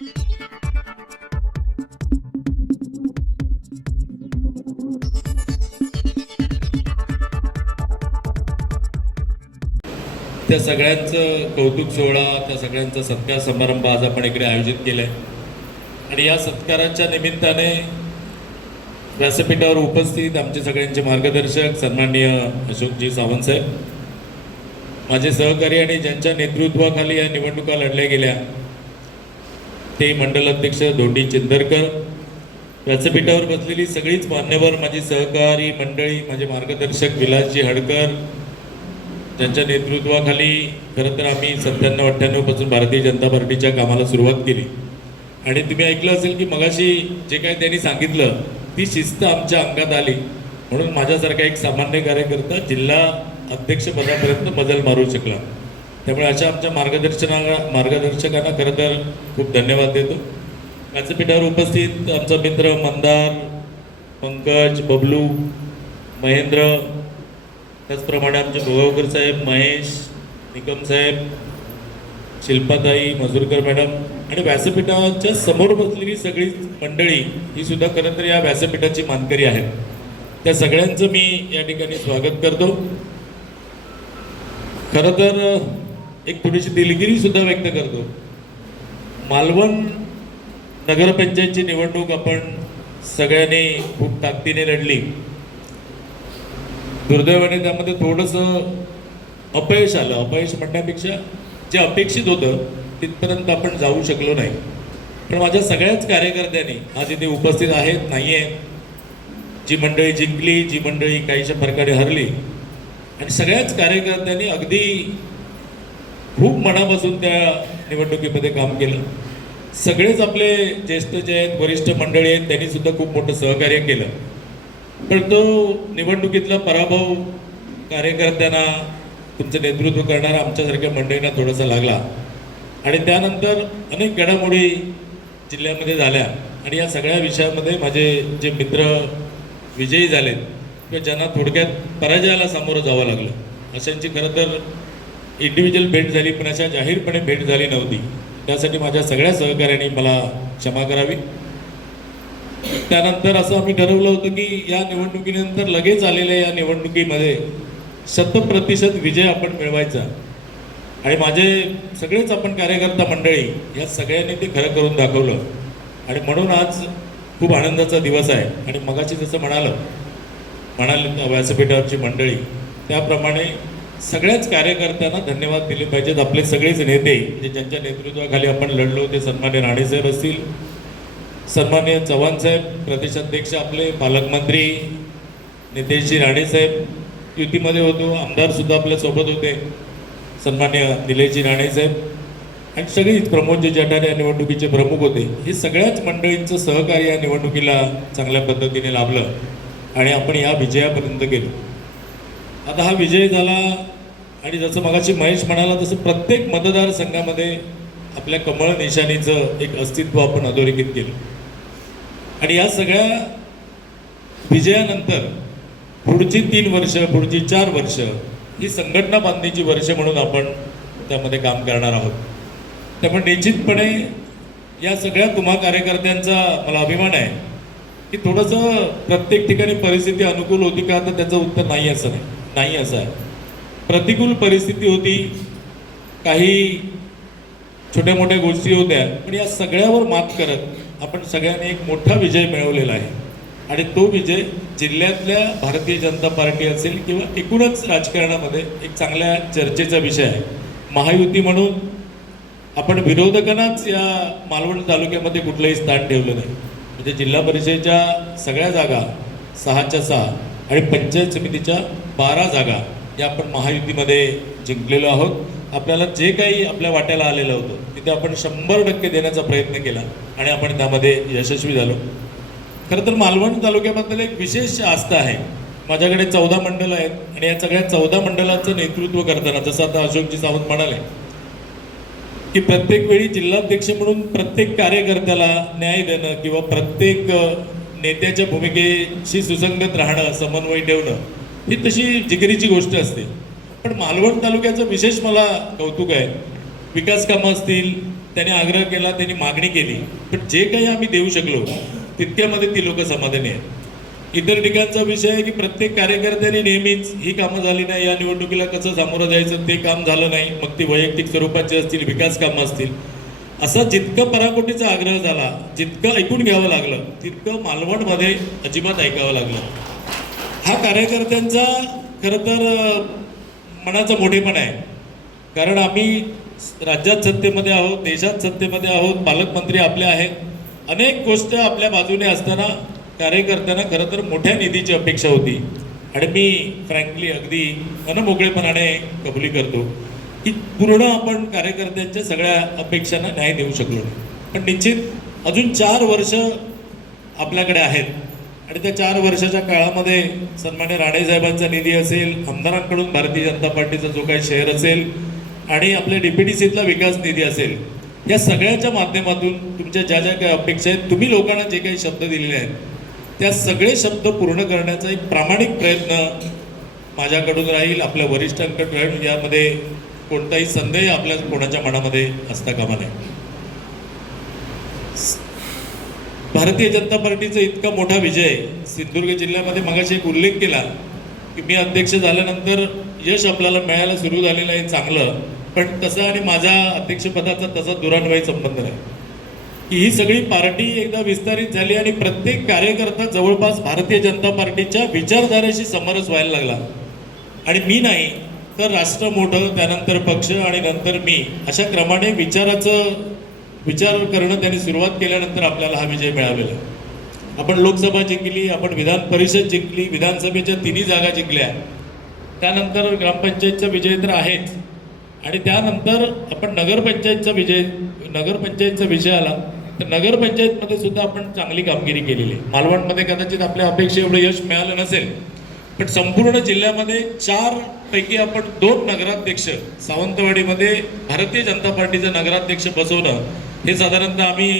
त्या सगळ्यांचं कौतुक सोहळा, त्या सगळ्यांचा सत्कार समारंभ आज आपण इकडे आयोजित केला आहे आणि या सत्काराच्या निमित्ताने व्यासपीठावर उपस्थित आमचे सगळ्यांचे मार्गदर्शक सन्माननीय अशोकजी सावंत साहेब, माझे सहकारी आणि ज्यांच्या नेतृत्वाखाली या निवडणुका लढल्या गेल्या ते मंडल अध्यक्ष धोंडी चिंदरकर, व्यासपीठावर बसलेली सगळीच मान्यवर माझी सहकारी मंडळी, माझे मार्गदर्शक विलासजी हडकर, ज्यांच्या नेतृत्वाखाली खरं तर आम्ही 97-98 पासून भारतीय जनता पार्टीच्या कामाला सुरुवात केली आणि तुम्ही ऐकलं असेल की मगाशी जे काही त्यांनी सांगितलं ती शिस्त आमच्या अंगात आली, म्हणून माझ्यासारखा एक सामान्य कार्यकर्ता जिल्हा अध्यक्षपदापर्यंत मजल मारू शकला. त्यामुळे अशा आमच्या मार्गदर्शकांना खरं तर खूप धन्यवाद देतो. व्यासपीठावर उपस्थित आमचा मित्र मंदार, पंकज, बबलू, महेंद्र, त्याचप्रमाणे आमचे भोगावकर साहेब, महेश, निकम साहेब, शिल्पाताई, मजूरकर मॅडम आणि व्यासपीठाच्या समोर बसलेली सगळी मंडळी ही सुद्धा खरं तर या व्यासपीठाची मानकरी आहेत. त्या सगळ्यांचं मी या ठिकाणी स्वागत करतो. खरं तर एक थोडीशी दिलगिरी सुद्धा व्यक्त करतो. मालवण नगरपंचायतची निवडणूक आपण सगळ्यांनी खूप ताकदीने लढली. दुर्दैवाने त्यामध्ये थोडंसं अपयश आलं. अपयश म्हणण्यापेक्षा जे अपेक्षित होतं तिथपर्यंत आपण जाऊ शकलो नाही. पण माझ्या सगळ्याच कार्यकर्त्यांनी आज इथे उपस्थित आहेत नाही आहेत, जी मंडळी जिंकली, जी मंडळी काहीशा फरकाने हरली आणि सगळ्याच कार्यकर्त्यांनी अगदी खूप मनापासून त्या निवडणुकीमध्ये काम केलं. सगळेच आपले ज्येष्ठ जे आहेत, वरिष्ठ मंडळी आहेत, त्यांनी सुद्धा खूप मोठं सहकार्य केलं. पण तो निवडणुकीतला पराभव कार्यकर्त्यांना, तुमचं नेतृत्व करणाऱ्या आमच्यासारख्या मंडळींना थोडासा लागला आणि त्यानंतर अनेक घडामोडी जिल्ह्यामध्ये झाल्या आणि या सगळ्या विषयामध्ये माझे जे मित्र विजयी झालेत किंवा ज्यांना थोडक्यात पराजयाला सामोरं जावं लागलं, अशांची खरं तर इंडिव्हिज्युअल भेट झाली पण अशा जाहीरपणे भेट झाली नव्हती. त्यासाठी माझ्या सगळ्या सहकार्यांनी मला क्षमा करावी. त्यानंतर असं आम्ही ठरवलं होतं की या निवडणुकीनंतर लगेच आलेल्या या निवडणुकीमध्ये 100% विजय आपण मिळवायचा आणि माझे सगळेच आपण कार्यकर्ता मंडळी या सगळ्यांनी ते खरं करून दाखवलं आणि म्हणून आज खूप आनंदाचा दिवस आहे. आणि मगाशी जसं म्हणाले व्यासपीठावरची मंडळी, त्याप्रमाणे सगळ्याच कार्यकर्त्यांना धन्यवाद दिले पाहिजेत. आपले सगळेच नेते म्हणजे ज्यांच्या नेतृत्वाखाली आपण लढलो ते सन्मान्य राणेसाहेब असतील, सन्मान्य चव्हाण साहेब, प्रदेशाध्यक्ष आपले, पालकमंत्री नितेशजी राणेसाहेब, युतीमध्ये होतो, आमदार सुद्धा आपल्यासोबत होते, सन्मान्य निलेशजी राणेसाहेब आणि सगळीच प्रमोदजी जठारे या निवडणुकीचे प्रमुख होते. हे सगळ्याच मंडळींचं सहकार्य या निवडणुकीला चांगल्या पद्धतीने लाभलं आणि आपण या विजयापर्यंत गेलो. आता हा विजय झाला आणि जसं मगाशी महेश म्हणाला तसं प्रत्येक मतदारसंघामध्ये आपल्या कमळ निशाणीचं एक अस्तित्व आपण अधोरेखित केलं आणि या सगळ्या विजयानंतर पुढची 3 वर्ष, पुढची 4 वर्ष ही संघटना बांधणीची वर्ष म्हणून आपण त्यामध्ये काम करणार आहोत. त्यामुळे निश्चितपणे या सगळ्या तुम्हा कार्यकर्त्यांचा मला अभिमान आहे की थोडंसं प्रत्येक ठिकाणी परिस्थिती अनुकूल होती का, तर त्याचं उत्तर नाही असं नाही असं आहे. प्रतिकूल परिस्थिती होती, काही छोट्या मोठ्या गोष्टी होत्या, पण या सगळ्यावर मात करत आपण सगळ्यांनी एक मोठा विजय मिळवलेला आहे आणि तो विजय जिल्ह्यातल्या भारतीय जनता पार्टी असेल किंवा एकूणच राजकारणामध्ये एक चांगल्या चर्चेचा विषय आहे. महायुती म्हणून आपण विरोधकांनाच या मालवण तालुक्यामध्ये कुठलंही स्थान ठेवलं नाही. म्हणजे जिल्हा परिषदेच्या सगळ्या जागा 6च्या 6 आणि पंचायत समितीच्या 12 जागा या आपण महायुतीमध्ये जिंकलेलो आहोत. आपल्याला जे काही आपल्या वाट्याला आलेलं होतं तिथे आपण 100% देण्याचा प्रयत्न केला आणि आपण त्यामध्ये यशस्वी झालो. खरं तर मालवण तालुक्याबद्दल एक विशेष आस्था आहे. माझ्याकडे 14 मंडळ आहेत आणि या सगळ्या 14 मंडळाचं नेतृत्व करताना जसं आता अशोकजी सावंत म्हणाले की प्रत्येक वेळी जिल्हाध्यक्ष म्हणून प्रत्येक कार्यकर्त्याला न्याय देणं किंवा प्रत्येक नेत्याच्या भूमिकेशी सुसंगत राहणं, समन्वय ठेवणं ही तशी जिगरीची गोष्ट असते. पण मालवण तालुक्याचं विशेष मला कौतुक आहे. विकास कामं असतील, त्याने आग्रह केला, त्यांनी मागणी केली, पण जे काही आम्ही देऊ शकलो तितक्यामध्ये ती लोक समाधानी आहेत. इतर ठिकाणचा विषय आहे की प्रत्येक कार्यकर्त्यांनी नेहमीच ही कामं झाली नाही, या निवडणुकीला कसं सामोरं जायचं ते काम झालं नाही, मग ती वैयक्तिक स्वरूपाची असतील, विकास कामं असतील, असा जितकं पराकोटीचा आग्रह झाला, जितकं ऐकून घ्यावं लागलं तितकं मालवणमध्ये अजिबात ऐकावं लागलं. हा कार्यकर्त्यांचा खरं तर मनाचा मोठेपणा आहे. कारण आम्ही राज्यात सत्तेमध्ये आहोत, देशात सत्तेमध्ये आहोत, पालकमंत्री आपले आहेत, अनेक गोष्ट आपल्या बाजूने असताना कार्यकर्त्यांना खरं तर मोठ्या निधीची अपेक्षा होती. आणि मी फ्रँकली अगदी मनमोकळेपणाने कबुली करतो की पूर्ण आपण कार्यकर्त्यांच्या सगळ्या अपेक्षांना न्याय देऊ शकलो नाही. पण निश्चित अजून 4 वर्ष आपल्याकडे आहेत आणि त्या 4 वर्षाच्या काळामध्ये सन्मान्य राणेसाहेबांचा निधी असेल, आमदारांकडून भारतीय जनता पार्टीचा जो काही शेअर असेल आणि आपल्या DPTCतला विकास निधी असेल, या सगळ्याच्या माध्यमातून तुमच्या ज्या ज्या काही अपेक्षा आहेत, तुम्ही लोकांना जे काही शब्द दिलेले आहेत, त्या सगळे शब्द पूर्ण करण्याचा एक प्रामाणिक प्रयत्न माझ्याकडून राहील, आपल्या वरिष्ठांकडून राहील. यामध्ये कोणताही संदेह आपल्या कोणाच्या मनामध्ये असता कामा नये. भारतीय जनता पार्टीचा इतका मोठा विजय सिंधुदुर्ग जिल्ह्यामध्ये मगाशी एक उल्लेख केला की मी अध्यक्ष झाल्यानंतर यश आपल्याला मिळायला सुरू झालेलं आहे, चांगलं, पण तसं आणि माझ्या अध्यक्षपदाचा तसा दुरान्वयी संबंध नाही की ही सगळी पार्टी एकदा विस्तारित झाली आणि प्रत्येक कार्यकर्ता जवळपास भारतीय जनता पार्टीच्या विचारधारेशी समरस व्हायला लागला. आणि मी नाही तर राष्ट्र मोठं, त्यानंतर पक्ष आणि नंतर मी, अशा क्रमाने विचार करणं त्यांनी सुरुवात केल्यानंतर आपल्याला हा विजय मिळालेला. आपण लोकसभा जिंकली, आपण विधान परिषद जिंकली, विधानसभेच्या 3 जागा जिंकल्या, त्यानंतर ग्रामपंचायतचा विजय तर आहेच आणि त्यानंतर आपण नगरपंचायतचा विषय आला तर नगरपंचायतमध्ये सुद्धा आपण चांगली कामगिरी केलेली आहे. मालवणमध्ये कदाचित आपल्या अपेक्षा एवढं यश मिळालं नसेल, पण संपूर्ण जिल्ह्यामध्ये 4 पैकी आपण 2 नगराध्यक्ष, सावंतवाडीमध्ये भारतीय जनता पार्टीचं नगराध्यक्ष बसवणं हे साधारणतः आम्ही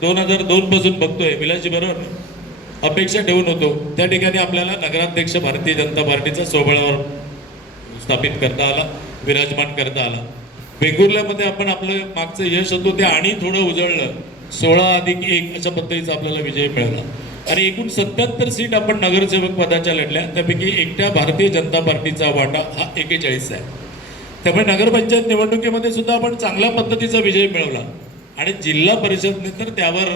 2002 पासून बघतोय. विलासजी बरोबर अपेक्षा ठेवून होतो, त्या ठिकाणी आपल्याला नगराध्यक्ष भारतीय जनता पार्टीचा सोबळावर स्थापित करता आला, विराजमान करता आला. वेंगुर्ल्यामध्ये आपण आपलं मागचं यश होतं ते आणि थोडं उजळलं, 16+1 अशा पद्धतीचा आपल्याला विजय मिळाला आणि एकूण 77 सीट आपण नगरसेवक पदाच्या लढल्या, त्यापैकी एकट्या भारतीय जनता पार्टीचा वाटा हा 41 आहे. त्यामुळे नगरपंचायत निवडणुकीमध्ये सुद्धा आपण चांगल्या पद्धतीचा विजय मिळवला आणि जिल्हा परिषदने तर त्यावर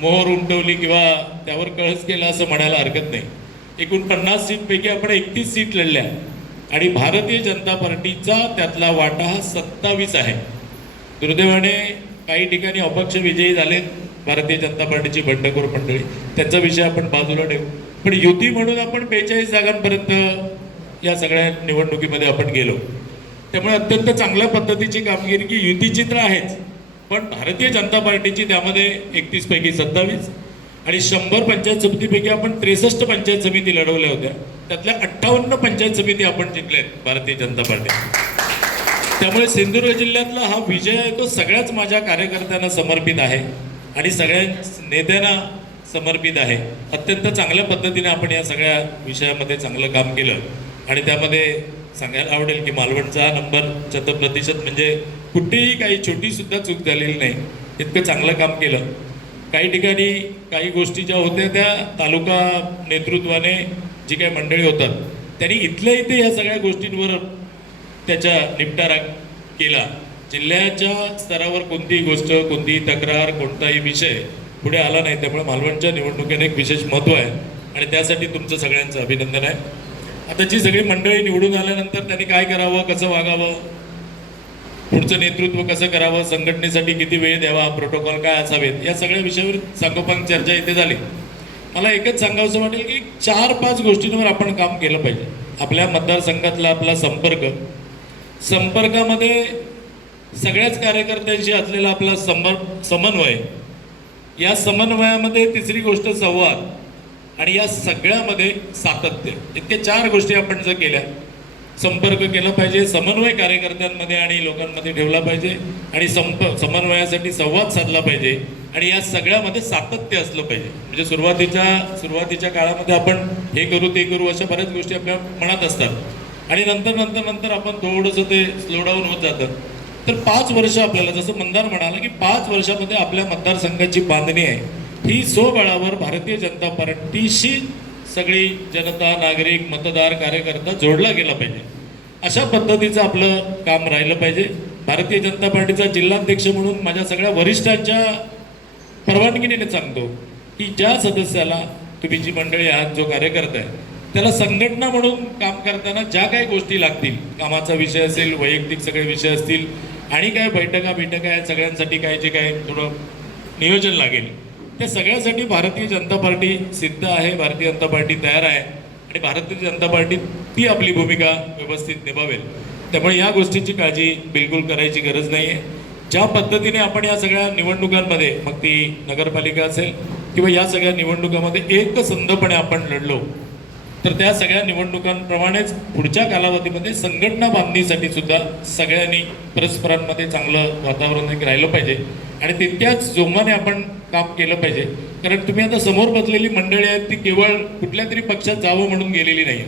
मोहर उमटवली किंवा त्यावर कळस केला असं म्हणायला हरकत नाही. एकूण 50 सीटपैकी आपण 31 सीट लढल्या आणि भारतीय जनता पार्टीचा त्यातला वाटा हा 27 आहे. दुर्दैवाने काही ठिकाणी अपक्ष विजयी झालेत भारतीय जनता पार्टीची बंडखोर मंडळी, त्यांचा विषय आपण बाजूला ठेवू. पण युती म्हणून आपण 42 जागांपर्यंत या सगळ्या निवडणुकीमध्ये आपण गेलो. त्यामुळे अत्यंत चांगल्या पद्धतीची कामगिरी की युतीची तर आहेच, पण भारतीय जनता पार्टीची त्यामध्ये 31 पैकी 27 आणि 100 पंचायत समितीपैकी आपण 63 पंचायत समिती लढवल्या होत्या, त्यातल्या 58 पंचायत समिती आपण जिंकल्यात भारतीय जनता पार्टी. त्यामुळे सिंधुदुर्ग जिल्ह्यातला हा विजय आहे तो सगळ्याच माझ्या कार्यकर्त्यांना समर्पित आहे आणि सगळ्या नेत्यांना समर्पित आहे. अत्यंत चांगल्या पद्धतीने आपण या सगळ्या विषयामध्ये चांगलं काम केलं आणि त्यामध्ये सांगायला आवडेल की मालवणचा नंबर 75% म्हणजे कुठेही काही छोटीसुद्धा चूक झालेली नाही, इतकं चांगलं काम केलं. काही ठिकाणी काही गोष्टी ज्या होत्या त्या तालुका नेतृत्वाने जी काही मंडळी होतात त्यांनी इथल्या इथे या सगळ्या गोष्टींवर त्याचा निपटारा केला. जिल्ह्याच्या स्तरावर कोणतीही गोष्ट, कोणतीही तक्रार, कोणताही विषय पुढे आला नाही. त्यामुळे मालवणच्या निवडणुकीने एक विशेष महत्त्व आहे आणि त्यासाठी तुमचं सगळ्यांचं अभिनंदन आहे. आताची सगळी मंडळी निवडून आल्यानंतर त्यांनी काय करावं, कसं वागावं, पुढचं नेतृत्व कसं करावं, संघटनेसाठी किती वेळ द्यावा, प्रोटोकॉल काय असावेत, या सगळ्या विषयावर सांगोपांग चर्चा इथे झाली. मला एकच सांगावंसं वाटेल की 4-5 गोष्टींवर आपण काम केलं पाहिजे. आपल्या मतदारसंघातला आपला संपर्कामध्ये सगळ्याच कार्यकर्त्यांशी असलेला आपला समन्वय, या समन्वयामध्ये तिसरी गोष्ट संवाद आणि या सगळ्यामध्ये सातत्य, इतके 4 गोष्टी आपण जर केल्या, संपर्क केला पाहिजे, समन्वय कार्यकर्त्यांमध्ये आणि लोकांमध्ये ठेवला पाहिजे आणि समन्वयासाठी संवाद साधला पाहिजे आणि या सगळ्यामध्ये सातत्य असलं पाहिजे. म्हणजे सुरुवातीच्या काळामध्ये आपण हे करू ते करू अशा बऱ्याच गोष्टी आपल्या मनात असतात आणि नंतर आपण थोडंसं ते स्लो डाऊन होत जातं. तर 5 वर्ष आपल्याला, जसं मंदार म्हणाला की 5 वर्षामध्ये आपल्या मतदारसंघाची बांधणी आहे ही स्वबळावर भारतीय जनता पार्टीशी सगळी जनता, नागरिक, मतदार, कार्यकर्ता जोडला गेला पाहिजे. अशा पद्धतीचं आपलं काम राहिलं पाहिजे. भारतीय जनता पार्टीचा जिल्हाध्यक्ष म्हणून माझ्या सगळ्या वरिष्ठांच्या परवानगीने सांगतो की ज्या सदस्याला, तुम्ही जी मंडळी आहात, जो कार्यकर्ता आहे, त्याला संघटना म्हणून काम करताना ज्या काही गोष्टी लागतील, कामाचा विषय असेल, वैयक्तिक सगळे विषय असतील आणि काय बैठका या सगळ्यांसाठी काय जे काय थोडं नियोजन लागेल, त्या सगळ्यासाठी भारतीय जनता पार्टी सिद्ध आहे, भारतीय जनता पार्टी तयार आहे आणि भारतीय जनता पार्टी ती आपली भूमिका व्यवस्थित निभावेल. त्यामुळे या गोष्टीची काळजी बिलकुल करायची गरज नाही आहे. ज्या पद्धतीने आपण या सगळ्या निवडणुकांमध्ये, मग ती नगरपालिका असेल किंवा या सगळ्या निवडणुकांमध्ये एकसंधपणे आपण लढलो, तर त्या सगळ्या निवडणुकांप्रमाणेच पुढच्या कालावधीमध्ये संघटना बांधणीसाठी सुद्धा सगळ्यांनी परस्परांमध्ये चांगलं वातावरण राहिलं पाहिजे आणि तितक्याच जोमाने आपण काम केलं पाहिजे. कारण तुम्ही आता समोर बसलेली मंडळी आहेत ती केवळ कुठल्या तरी पक्षात जावं म्हणून गेलेली नाही,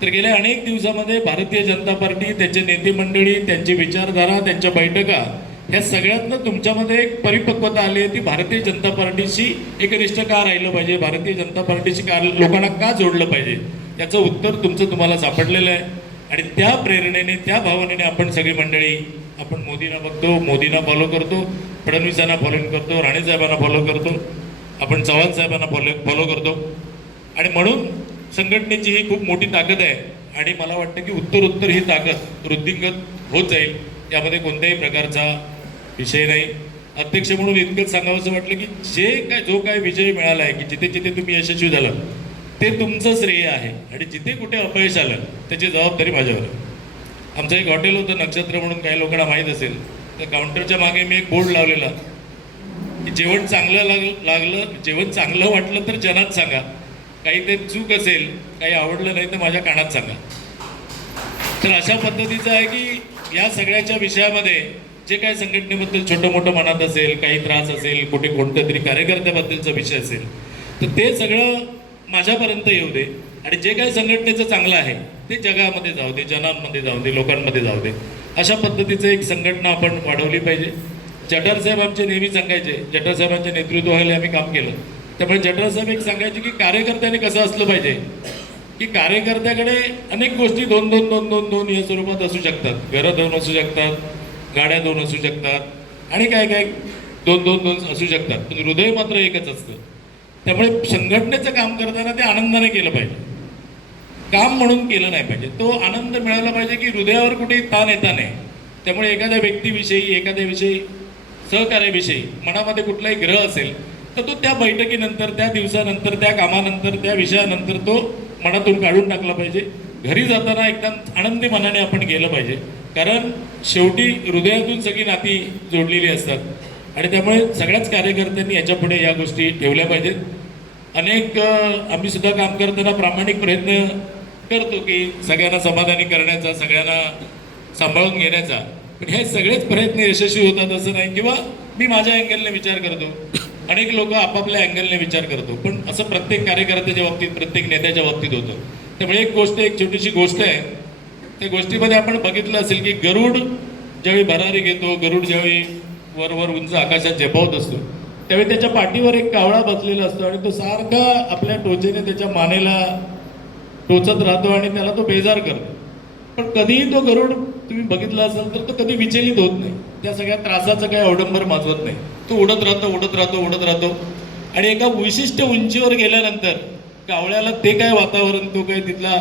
तर गेल्या अनेक दिवसामध्ये भारतीय जनता पार्टी, त्यांचे नेते मंडळी, त्यांची विचारधारा, त्यांच्या बैठका, ह्या सगळ्यातनं तुमच्यामध्ये एक परिपक्वता आली आहे. ती भारतीय जनता पार्टीशी एकनिष्ठ का राहिलं पाहिजे, भारतीय जनता पार्टीशी का लोकांना का जोडलं पाहिजे, त्याचं उत्तर तुमचं तुम्हाला सापडलेलं आहे. आणि त्या प्रेरणेने, त्या भावनेने आपण सगळी मंडळी, आपण मोदींना बघतो, मोदींना फॉलो करतो, फडणवीसांना फॉलो करतो, राणे साहेबांना फॉलो करतो, आपण चव्हाण साहेबांना फॉलो करतो. आणि म्हणून संघटनेची ही खूप मोठी ताकद आहे आणि मला वाटतं की उत्तर ही ताकद वृद्धिंगत होत जाईल, यामध्ये कोणत्याही प्रकारचा विषय नाही. अध्यक्ष म्हणून इतकंच सांगावंसं वाटलं की जो काय विजय मिळाला आहे, की जिथे जिथे तुम्ही यशस्वी झालं ते तुमचं श्रेय आहे आणि जिथे कुठे अपयश आलं त्याची जबाबदारी माझ्यावर आहे. आमचं एक हॉटेल होतं नक्षत्र म्हणून, काही लोकांना माहीत असेल, तर काउंटरच्या मागे मी एक बोर्ड लावलेला की जेवण चांगलं वाटलं तर जनात सांगा, काही ते चूक असेल, काही आवडलं नाही तर माझ्या कानात सांगा. तर अशा पद्धतीचं आहे की या सगळ्याच्या विषयामध्ये जे काही संघटनेबद्दल छोटं मोठं मनात असेल, काही त्रास असेल, कुठे कोणत्या तरी कार्यकर्त्याबद्दलचा विषय असेल, तर ते सगळं माझ्यापर्यंत येऊ दे आणि जे काही संघटनेचं चांगलं आहे ते जगामध्ये जाऊ दे, जनांमध्ये जाऊ दे, लोकांमध्ये जाऊ दे. अशा पद्धतीचं एक संघटना आपण वाढवली पाहिजे. जठार साहेब आमचे नेहमी सांगायचे, जठार साहेबांच्या नेतृत्वाखाली आम्ही काम केलं, त्यामुळे जठार साहेब एक सांगायचे की कार्यकर्त्याने कसं असलं पाहिजे, की कार्यकर्त्याकडे अनेक गोष्टी दोन या स्वरूपात असू शकतात. घरं 2 असू शकतात, गाड्या 2 असू शकतात आणि काय दोन असू शकतात, पण हृदय मात्र एकच असतं. त्यामुळे संघटनेचं काम करताना ते आनंदाने केलं पाहिजे, काम म्हणून केलं नाही पाहिजे. तो आनंद मिळाला पाहिजे की हृदयावर कुठेही ताण येता नाही. त्यामुळे एखाद्या व्यक्तीविषयी, एखाद्याविषयी, सहकार्याविषयी मनामध्ये कुठलाही ग्रह असेल तर तो त्या बैठकीनंतर, त्या दिवसानंतर, त्या कामानंतर, त्या विषयानंतर तो मनातून काढून टाकला पाहिजे. घरी जाताना एकदम आनंदी मनाने आपण गेलं पाहिजे, कारण शेवटी हृदयातून सगळी नाती जोडलेली असतात आणि त्यामुळे सगळ्याच कार्यकर्त्यांनी याच्यापुढे या गोष्टी ठेवल्या पाहिजेत. अनेक आम्ही सुद्धा काम करताना प्रामाणिक प्रयत्न करतो की सगळ्यांना समाधानी करण्याचा, सगळ्यांना सांभाळून घेण्याचा, पण हे सगळेच प्रयत्न यशस्वी होतात असं नाही. किंवा मी माझ्या अँगलने विचार करतो, अनेक लोक आपापल्या अँगलने विचार करतो, पण असं प्रत्येक कार्यकर्त्याच्या बाबतीत, प्रत्येक नेत्याच्या बाबतीत होतं. त्यामुळे एक छोटीशी गोष्ट आहे, त्या गोष्टीमध्ये आपण बघितलं असेल की गरुड ज्यावेळी भरारी घेतो, गरुड ज्यावेळी वर उंच आकाशात झेपावत असतो, त्यावेळी त्याच्या पाठीवर एक कावळा बसलेला असतो आणि तो सारखा आपल्या टोचेने त्याच्या मानेला टोचत राहतो आणि त्याला तो बेजार करतो. पण कधीही तो गरुड तुम्ही बघितला असेल तर तो कधी विचलित होत नाही, त्या सगळ्या त्रासाचं काही अवडंबर माजवत नाही. तो उडत राहतो आणि एका विशिष्ट उंचीवर गेल्यानंतर कावळ्याला ते काय वातावरण, तो काय तिथला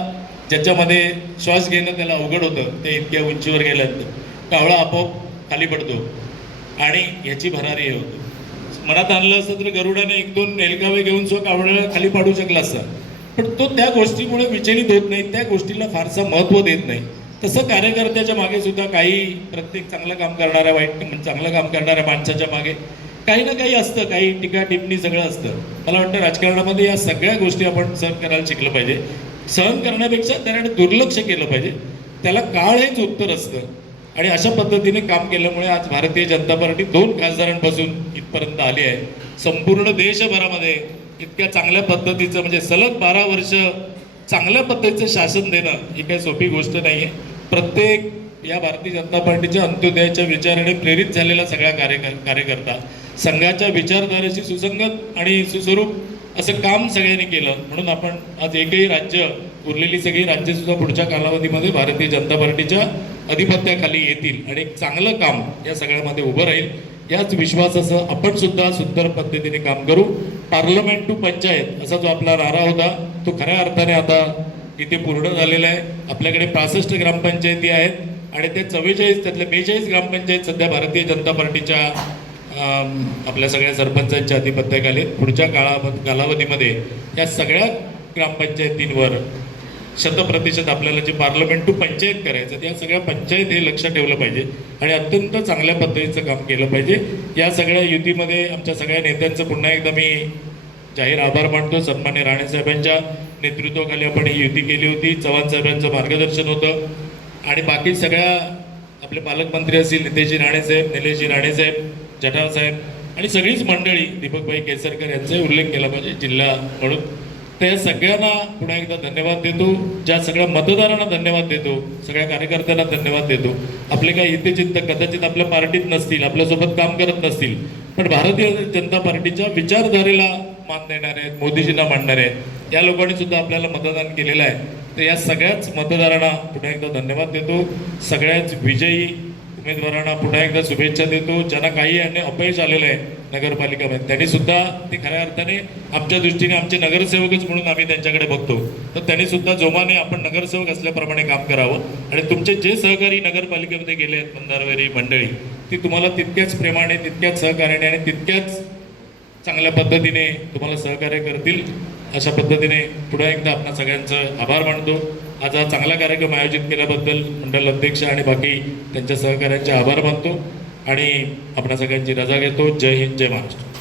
ज्याच्यामध्ये श्वास घेणं त्याला अवघड होतं, ते इतक्या उंचीवर गेल्यानंतर कावळा आपोआप खाली पडतो आणि ह्याची भरारी हे होतं. मनात आणलं असतं तर गरुडाने 1-2 हेलकावे घेऊन कावळ्याला खाली पाडू शकला असता, पण तो त्या गोष्टीमुळे विचलित होत नाही, त्या गोष्टीला फारसा महत्त्व देत नाही. तसं कार्यकर्त्याच्या मागे सुद्धा काही, प्रत्येक चांगलं काम करणाऱ्या माणसाच्या मागे काही ना काही असतं, काही टीका टिप्पणी सगळं असतं. मला वाटतं राजकारणामध्ये या सगळ्या गोष्टी आपण सहन करायला शिकलं पाहिजे. सहन करण्यापेक्षा त्याकडे दुर्लक्ष केलं पाहिजे, त्याला काळ हेच उत्तर असतं. आणि अशा पद्धतीने काम केल्यामुळे आज भारतीय जनता पार्टी 2 खासदारांपासून इथपर्यंत आली आहे. संपूर्ण देशभरामध्ये इतक्या चांगल्या पद्धतीचं, म्हणजे सलग 12 वर्ष चांगल्या पद्धतीचं शासन देणं ही काही सोपी गोष्ट नाही आहे. प्रत्येक या भारतीय जनता पार्टीच्या अंत्योदयाच्या विचाराने प्रेरित झालेला सगळा कार्यकर्ता, संघाच्या विचारधारेशी सुसंगत आणि सुस्वरूप असं काम सगळ्यांनी केलं, म्हणून आपण आज एकही राज्य, उरलेली सगळी राज्य सुद्धा पुढच्या कालावधीमध्ये भारतीय जनता पार्टीच्या अधिपत्याखाली येतील आणि एक चांगलं काम या सगळ्यामध्ये उभं राहील. याच विश्वासासह आपण सुद्धा सुंदर पद्धतीने काम करू. पार्लमेंट टू पंचायत असा जो आपला नारा होता तो खऱ्या अर्थाने आता इथे पूर्ण झालेला आहे. आपल्याकडे 65 ग्रामपंचायती आहेत आणि त्या 44 त्यातल्या 42 ग्रामपंचायत सध्या भारतीय जनता पार्टीच्या आपल्या सगळ्या सरपंचांच्या अधिपत्याखाली. पुढच्या कालावधीमध्ये या सगळ्या ग्रामपंचायतींवर 100% आपल्याला जे पार्लमेंट टू पंचायत करायचं, त्या सगळ्या पंचायत हे लक्ष ठेवलं पाहिजे आणि अत्यंत चांगल्या पद्धतीचं काम केलं पाहिजे. या सगळ्या युतीमध्ये आमच्या सगळ्या नेत्यांचं पुन्हा एकदा मी जाहीर आभार मानतो. सन्मान्य राणेसाहेबांच्या नेतृत्वाखाली आपण ही युती केली होती. चव्हाण साहेबांचं मार्गदर्शन होतं आणि बाकी सगळ्या आपले पालकमंत्री असतील, नितेशजी राणेसाहेब, निलेशजी राणेसाहेब, जठार साहेब आणि सगळीच मंडळी, दीपकभाई केसरकर यांचाही उल्लेख केला पाहिजे जिल्हा म्हणून. त्या सगळ्यांना पुन्हा एकदा धन्यवाद देतो. ज्या सगळ्या मतदारांना धन्यवाद देतो, सगळ्या कार्यकर्त्यांना धन्यवाद देतो. आपले काही हितचिंतक कदाचित आपल्या पार्टीत नसतील, आपल्यासोबत काम करत नसतील, पण भारतीय जनता पार्टीच्या विचारधारेला मान देणारे आहेत, मोदीजींना मांडणारे आहेत, या लोकांनी सुद्धा आपल्याला मतदान केलेलं आहे. तर या सगळ्याच मतदारांना पुन्हा एकदा धन्यवाद देतो. सगळ्याच विजयी उमेदवारांना पुन्हा एकदा शुभेच्छा देतो. ज्यांना काही अपयश आलेलं आहे नगरपालिकेमध्ये, त्यांनी सुद्धा ते खऱ्या अर्थाने आमच्या दृष्टीने आमचे नगरसेवकच म्हणून आम्ही त्यांच्याकडे बघतो, तर त्यांनी सुद्धा जोमाने आपण नगरसेवक असल्याप्रमाणे काम करावं आणि तुमचे जे सहकारी नगरपालिकेमध्ये गेले आहेत, मंदारवाडी मंडळी, ती तुम्हाला तितक्याच प्रेमाने, तितक्याच सहकार्याने आणि तितक्याच चांगल्या पद्धतीने तुम्हाला सहकार्य करतील. अशा पद्धतीने पुन्हा एकदा आपणा सगळ्यांचं आभार मानतो. आज हा चांगला कार्यक्रम आयोजित केल्याबद्दल मंडळ अध्यक्ष आणि बाकी त्यांच्या सहकार्यांचे आभार मानतो आणि आपणा सगळ्यांची रजा घेतो. जय हिंद, जय महाराष्ट्र.